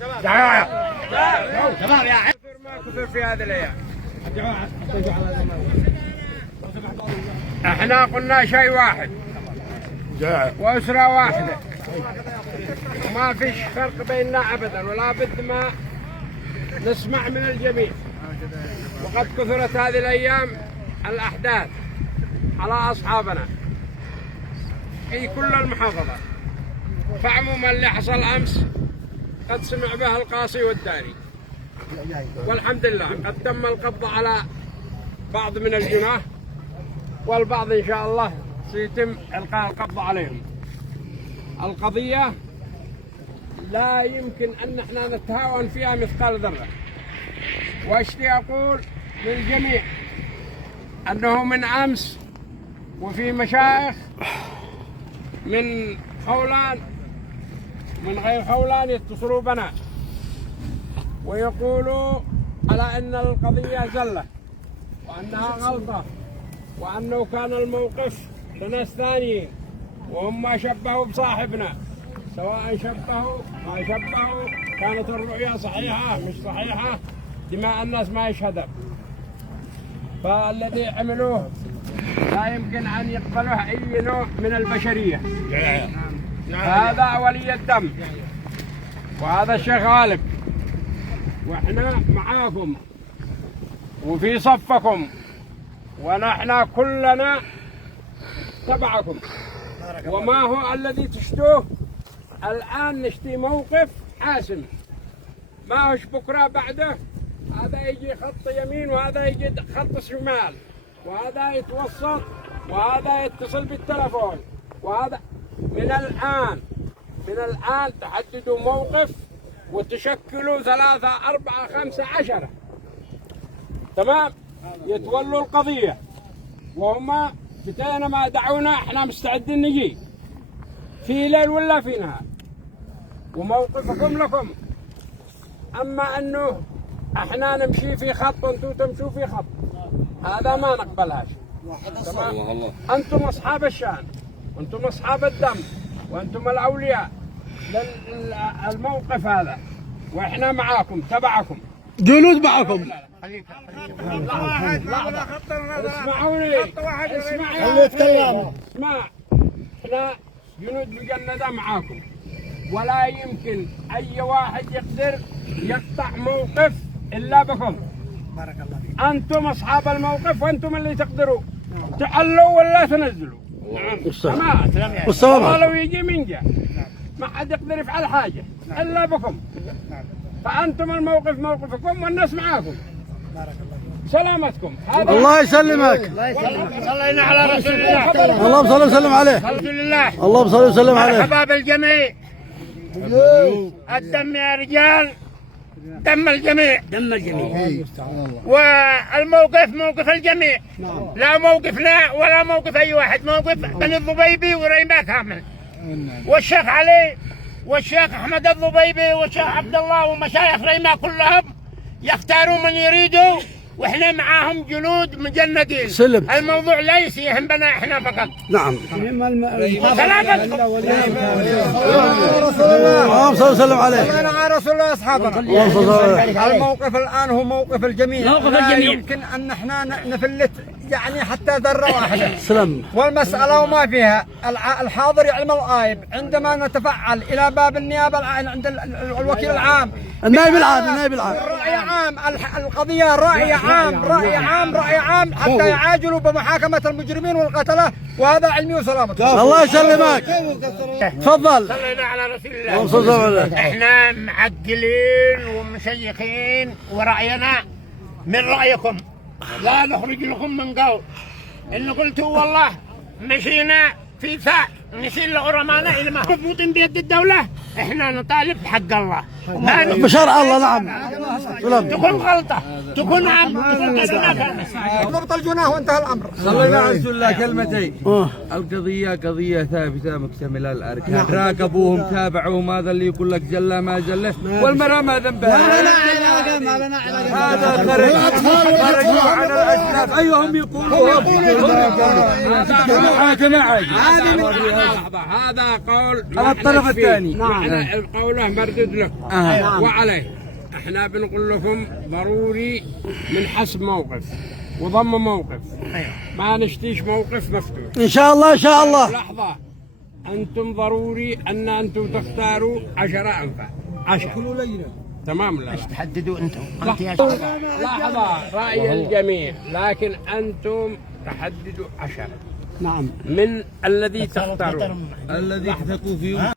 شباب يا ما كثر في هذه الايام. احنا قلنا شيء واحد واسره واحده وما فيش فرق بيننا ابدا، ولا بد ما نسمع من الجميع. وقد كثرت هذه الايام الاحداث على اصحابنا في كل المحافظات، فعموما اللي حصل امس قد سمع به القاصي والداري، والحمد لله قد تم القبض على بعض من الجناه، والبعض ان شاء الله سيتم القاء القبض عليهم. القضيه لا يمكن ان احنا نتهاون فيها مثقال ذره، واشتي اقول للجميع انه من امس وفي مشايخ من خولان من غير خولان يتصلوا بنا ويقولوا على ان القضيه زله وانها غلطه، وانه كان الموقف لناس ثانيين وهم ما شبهوا بصاحبنا، سواء شبهوا ما شبهوا، كانت الرؤيا صحيحه مش صحيحه، دماء الناس ما يشهدها. فالذي عملوه لا يمكن ان يقبله اي نوع من البشريه. هذا ولي الدم وهذا الشيخ غالب، واحنا معاكم وفي صفكم، ونحن كلنا تبعكم. وما هو الذي تشتوه الآن؟ نشتي موقف حاسم، ما هوش بكرة بعده هذا يجي خط يمين وهذا يجي خط شمال وهذا يتوسط وهذا يتصل بالتلفون وهذا. من الآن تحددوا موقف وتشكلوا 3 4 5 10 تمام، يتولوا القضية، وهم بتينا ما دعونا احنا مستعدين نجي في ليل ولا في نهار، وموقفكم لكم. اما انه احنا نمشي في خط وانتم تمشوا في خط، هذا ما نقبلهاش. تمام، انتم اصحاب الشان وانتم اصحاب الدم وانتم الاولياء للموقف هذا، واحنا معاكم تبعكم جنود معكم. اسمعوني، اسمع، احنا جنود مجندة معاكم، ولا يمكن اي واحد يقدر يقطع موقف الا بكم. بارك الله فيك. انتم اصحاب الموقف وانتم اللي تقدروا تعلوا ولا تنزلوا. نعم تمام. لو يجي من جاء ما حد يقدر يفعل حاجه الا بكم. فانتم الموقف موقفكم والناس معاكم. بارك الله فيك. سلامتكم. الله يسلمك. صلينا على رسول الله. اللهم صل وسلم عليه. الحمد لله. اللهم صل وسلم عليه. مرحبا بالجميع. الدم يا رجال، دم الجميع. والموقف موقف الجميع، لا موقفنا ولا موقف اي واحد، موقف بني الضبيبي وريما كامل والشيخ علي والشيخ احمد الضبيبي والشيخ عبد الله ومشايخ ريما كلهم يختاروا من يريدوا، واحنا معاهم جنود مجندين. سلم. الموضوع ليس يهمنا احنا فقط. نعم. سلامتكم. اللهم صل وسلم عليه. صلينا على رسول الله اصحابنا. الموقف الان هو موقف الجميع، لا يمكن ان احنا نفلت يعني حتى ذره واحده. سلام. والمساله وما فيها، الحاضر يعلم الغائب. عندما نتفعل الى باب النيابه عند الوكيل العام، النائب العام رأي عام، القضيه رأي عام حتى يعاجلوا بمحاكمه المجرمين والقتله، وهذا علمي وسلامته. الله يسلمك. تفضل. صلينا على رسول الله. اللهم صل وسلم عليه. احنا معقلين ومشيخين، ورأينا من رأيكم، لا نخرج لكم من قول. إن قلتوا والله مشينا في ثاء نشيل لغرمانا إلى ما مضبوطين بيد الدولة، احنا نطالب بحق الله بشرع الله. نعم. تكون غلطة، تكون عام، تكون كذا ما كان. ضبط الجناه وانتهى الامر. صلينا على رسول الله كلمتين. القضية قضية ثابتة مكتملة الأركان، راقبوهم تابعوهم، هذا اللي يقول لك جل ما جلس والمرأة ما ذنبها. هذا خرجوا عن الأسلاف، أيهم يقولوا هذا قول على الطرف الثاني. نعم. قوله مردود له. وعليه احنا بنقول لكم ضروري من حسب موقف وضم موقف، ما نشتيش موقف مفتوح. ان شاء الله ان شاء الله. لحظة، انتم ضروري ان انتم تختاروا 10 انفار 10. تمام. لا تحددوا انتم. لحظة، رأي الجميع، لكن انتم تحددوا 10. نعم. من الذي تختارون؟ الذي تثقوا فيه